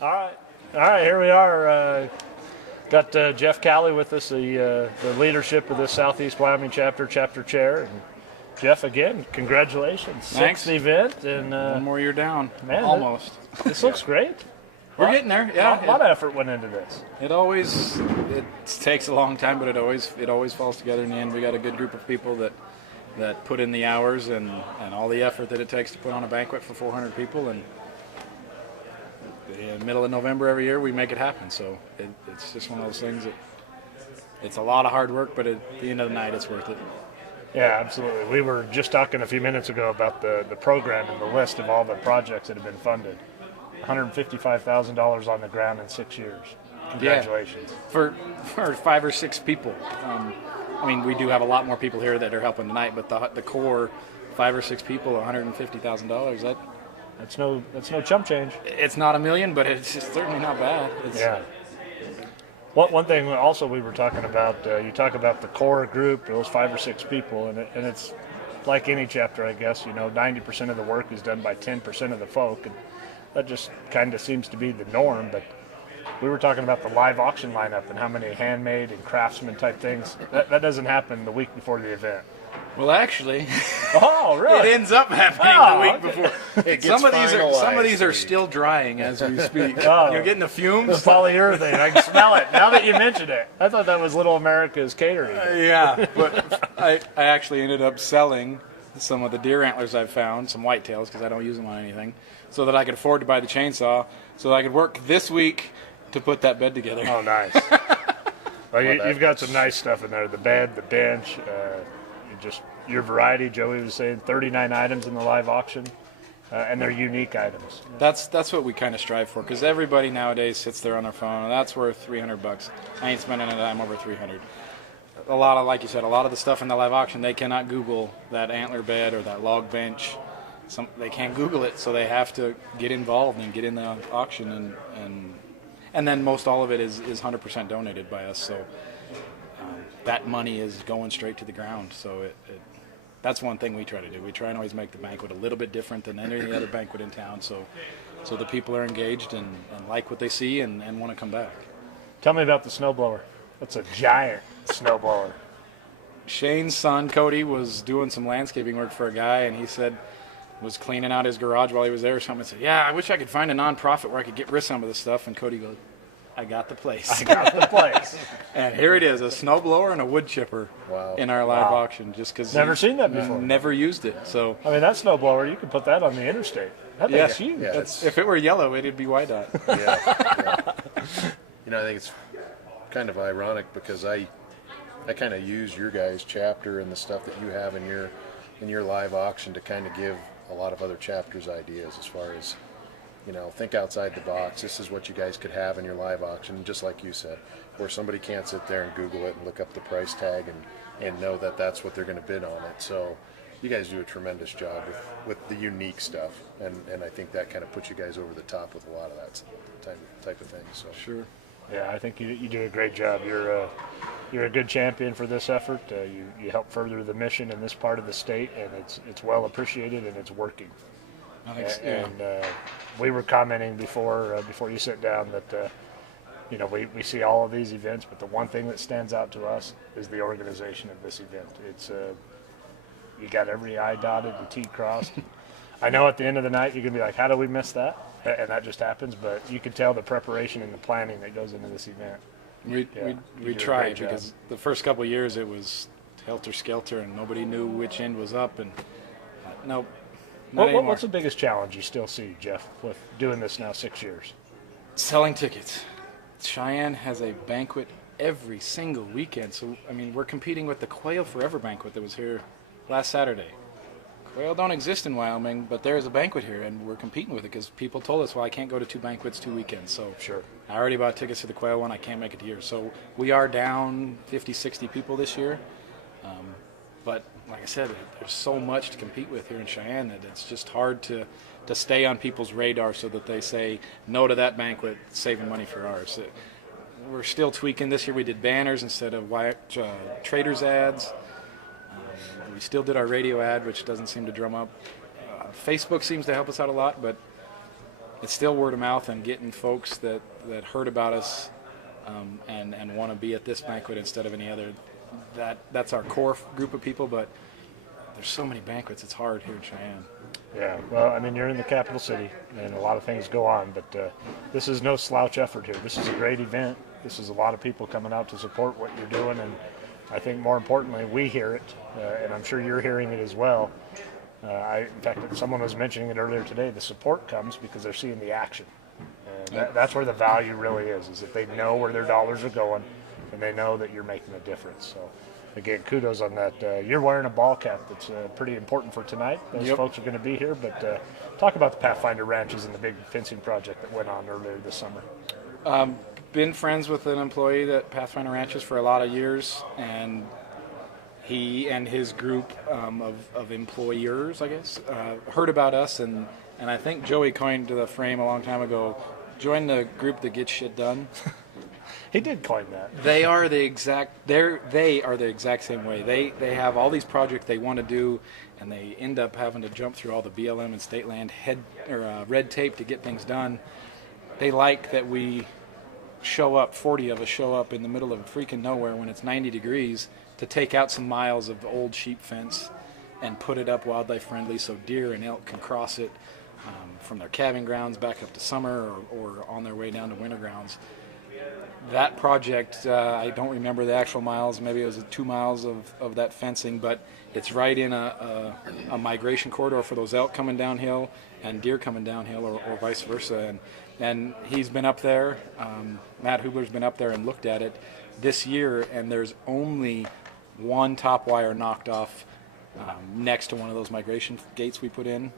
All right, here we are. Got Jeff Cowley with us, the leadership of the Southeast Wyoming chapter chair. And Jeff, again, congratulations. Thanks. Sixth event. And, one more year down. Man, almost. This looks great. We're getting there. Yeah. A lot of effort went into this. It takes a long time, but it always falls together in the end. We got a good group of people that put in the hours and all the effort that it takes to put on a banquet for 400 people. And in the middle of November every year, we make it happen. So it's just one of those things that it's a lot of hard work, but at the end of the night, it's worth it. Yeah, absolutely. We were just talking a few minutes ago about the program and the list of all the projects that have been funded. $155,000 on the ground in 6 years. Congratulations. Yeah. For 5 or 6 people. We do have a lot more people here that are helping tonight, but the core 5 or 6 people, $150,000. That's no chump change. It's not a million, but it's certainly not bad. Yeah. One thing also we were talking about, you talk about the core group, those 5 or 6 people, and it's like any chapter, I guess, 90% of the work is done by 10% of the folk, and that just kind of seems to be the norm. But we were talking about the live auction lineup and how many handmade and craftsman type things. That doesn't happen the week before the event. Well, actually, oh, really? It ends up happening the week before. Some of these are still drying as we speak. You're getting the fumes. The polyurethane. I can smell it now that you mentioned it. I thought that was Little America's catering. Yeah, but I actually ended up selling some of the deer antlers I've found, some whitetails, because I don't use them on anything, so that I could afford to buy the chainsaw, so that I could work this week to put that bed together. Oh, nice. Well, you've got some nice stuff in there. The bed, the bench, just your variety. Joey was saying 39 items in the live auction, and they're unique items. That's what we kind of strive for, because everybody nowadays sits there on their phone, and that's worth $300. I ain't spending a dime over 300. A lot of, like you said, a lot of the stuff in the live auction, they cannot Google that antler bed or that log bench. They can't Google it, so they have to get involved and get in the auction, and then most all of it is 100% donated by us. So that money is going straight to the ground. So that's one thing we try to do. We try and always make the banquet a little bit different than any other banquet in town, so the people are engaged and like what they see and want to come back. Tell me about the snowblower. That's a giant snowblower. Shane's son, Cody, was doing some landscaping work for a guy, and he said, was cleaning out his garage while he was there or something, and said, yeah, I wish I could find a nonprofit where I could get rid of some of this stuff. And Cody goes, I got the place. I got the place. And here it is, a snowblower and a wood chipper in our live auction. Just because never seen that before. Never used it. So that snowblower, you could put that on the interstate. That thing's huge. Yeah, if it were yellow, it'd be wide-eyed. Yeah. I think it's kind of ironic because I kind of use your guys' chapter and the stuff that you have in your live auction to kind of give a lot of other chapters ideas as far as, think outside the box. This is what you guys could have in your live auction, just like you said, where somebody can't sit there and Google it and look up the price tag and know that that's what they're going to bid on it. So you guys do a tremendous job with the unique stuff, and I think that kind of puts you guys over the top with a lot of that type of thing. So sure. Yeah, I think you do a great job. You're a good champion for this effort. You help further the mission in this part of the state, and it's well appreciated and it's working. And we were commenting before you sit down that we see all of these events, but the one thing that stands out to us is the organization of this event. It's you got every I dotted and T crossed. I know at the end of the night you're gonna be like, how do we miss that? And that just happens, but you can tell the preparation and the planning that goes into this event. We tried, because the first couple of years it was helter-skelter and nobody knew which end was up, and nope. What's the biggest challenge you still see, Jeff, with doing this now 6 years? Selling tickets. Cheyenne has a banquet every single weekend, so we're competing with the Quail Forever banquet that was here last Saturday. Quail don't exist in Wyoming, but there is a banquet here, and we're competing with it because people told us, well, I can't go to 2 banquets 2 weekends. So sure. I already bought tickets to the Quail one. I can't make it to yours. So we are down 50, 60 people this year. But like I said, there's so much to compete with here in Cheyenne that it's just hard to stay on people's radar so that they say no to that banquet, saving money for ours. We're still tweaking this year. We did banners instead of traders ads. We still did our radio ad, which doesn't seem to drum up. Facebook seems to help us out a lot, but it's still word of mouth and getting folks that heard about us and want to be at this banquet instead of any other. That's our core group of people, but there's so many banquets, it's hard here in Cheyenne. Yeah, well, I mean, you're in the capital city, and a lot of things go on, but this is no slouch effort here. This is a great event. This is a lot of people coming out to support what you're doing, and I think more importantly, we hear it, and I'm sure you're hearing it as well. In fact, someone was mentioning it earlier today. The support comes because they're seeing the action. And that's where the value really is that they know where their dollars are going, and they know that you're making a difference. So, again, kudos on that. You're wearing a ball cap that's pretty important for tonight. Those folks are going to be here, but talk about the Pathfinder Ranches and the big fencing project that went on earlier this summer. Been friends with an employee at Pathfinder Ranches for a lot of years, and he and his group of employers, I guess, heard about us, and I think Joey coined the frame a long time ago, join the group that gets shit done. He did coin that. They are the exact same way. They have all these projects they want to do, and they end up having to jump through all the BLM and state land red tape to get things done. They like that we show up, 40 of us show up in the middle of freaking nowhere when it's 90 degrees to take out some miles of old sheep fence and put it up wildlife friendly so deer and elk can cross it from their calving grounds back up to summer or on their way down to winter grounds. That project, I don't remember the actual miles, maybe it was 2 miles of that fencing, but it's right in a migration corridor for those elk coming downhill and deer coming downhill or vice versa. And he's been up there, Matt Hubler's been up there and looked at it this year, and there's only one top wire knocked off next to one of those migration gates we put in.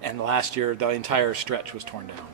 And last year, the entire stretch was torn down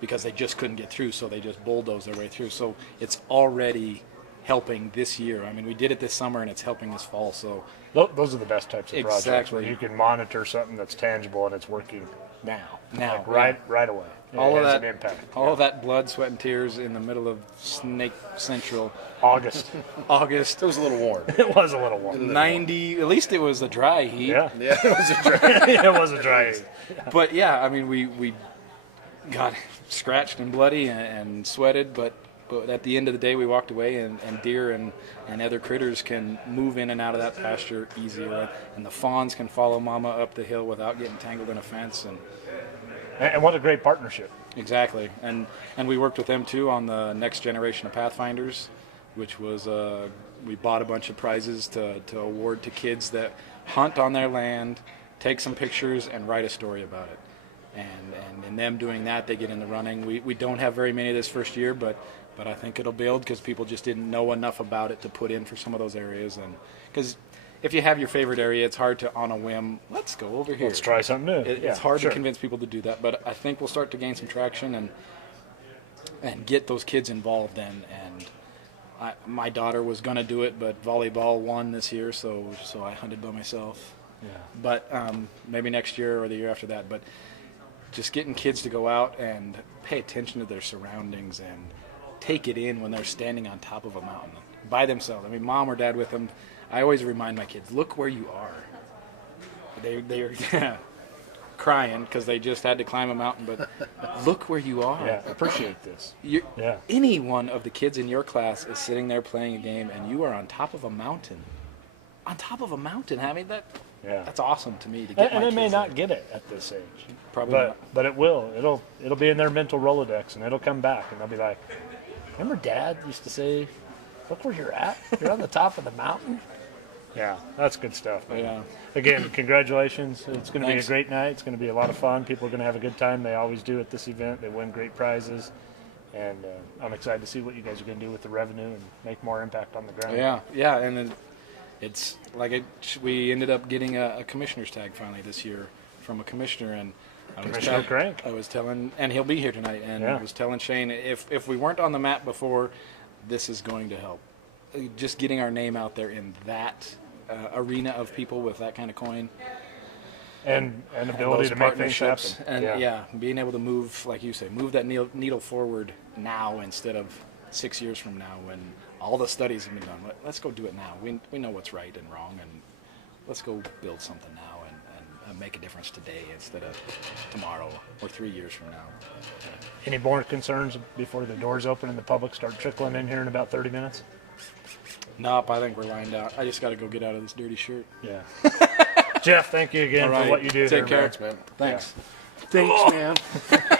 because they just couldn't get through, so they just bulldozed their way through. So it's already helping this year. I mean, we did it this summer, and it's helping this fall. So those are the best types of projects where you can monitor something that's tangible and it's working now, like right away. All it of has that, an impact. All of that blood, sweat, and tears in the middle of Snake Central. August. It was a little warm. It was a little warm. 90. At least it was a dry heat. Yeah, Yeah, it was a dry. it was a dry heat. But yeah, I mean, we got scratched and bloody and sweated, but at the end of the day, we walked away, and deer and other critters can move in and out of that pasture easier, and the fawns can follow mama up the hill without getting tangled in a fence. And what a great partnership. Exactly, and we worked with them too on the next generation of Pathfinders, which was we bought a bunch of prizes to award to kids that hunt on their land, take some pictures, and write a story about it. And in them doing that, they get in the running. We don't have very many this first year, but I think it'll build because people just didn't know enough about it to put in for some of those areas. And because if you have your favorite area, it's hard to, on a whim, let's go over here. Let's try something new. It's hard to convince people to do that, but I think we'll start to gain some traction and get those kids involved. And my daughter was going to do it, but volleyball won this year, so I hunted by myself. Yeah. But maybe next year or the year after that. But just getting kids to go out and pay attention to their surroundings and take it in when they're standing on top of a mountain by themselves. I mean, mom or dad with them. I always remind my kids, look where you are. They're crying because they just had to climb a mountain, but look where you are. Yeah, appreciate this. Any one of the kids in your class is sitting there playing a game, and you are on top of a mountain. On top of a mountain, having that. Yeah. That's awesome to me. To get and my they may kids not there. get it at this age. Probably but, not. But it will. It'll be in their mental Rolodex, and it'll come back, and they'll be like, remember Dad used to say, look where you're at? You're on the top of the mountain? Yeah, that's good stuff, man. Yeah. Again, congratulations. It's going to be a Thanks. great night. It's going to be a lot of fun. People are going to have a good time. They always do at this event. They win great prizes. And I'm excited to see what you guys are going to do with the revenue and make more impact on the ground. Yeah, and then it's like we ended up getting a commissioner's tag finally this year from a commissioner, and Commissioner Crank. I was telling, and he'll be here tonight, and I was telling Shane, if we weren't on the map before, this is going to help. Just getting our name out there in that arena of people with that kind of coin. And ability to make things happen. And being able to move, like you say, move that needle forward now instead of 6 years from now when all the studies have been done. Let's go do it now. We know what's right and wrong, and let's go build something now make a difference today instead of tomorrow or 3 years from now. Any more concerns before the doors open and the public start trickling in here in about 30 minutes? Nope, I think we're lined out. I just got to go get out of this dirty shirt. Yeah. Jeff, thank you again All right. for what you do. Take care. Thanks, man. Thanks. Yeah. Thanks, man.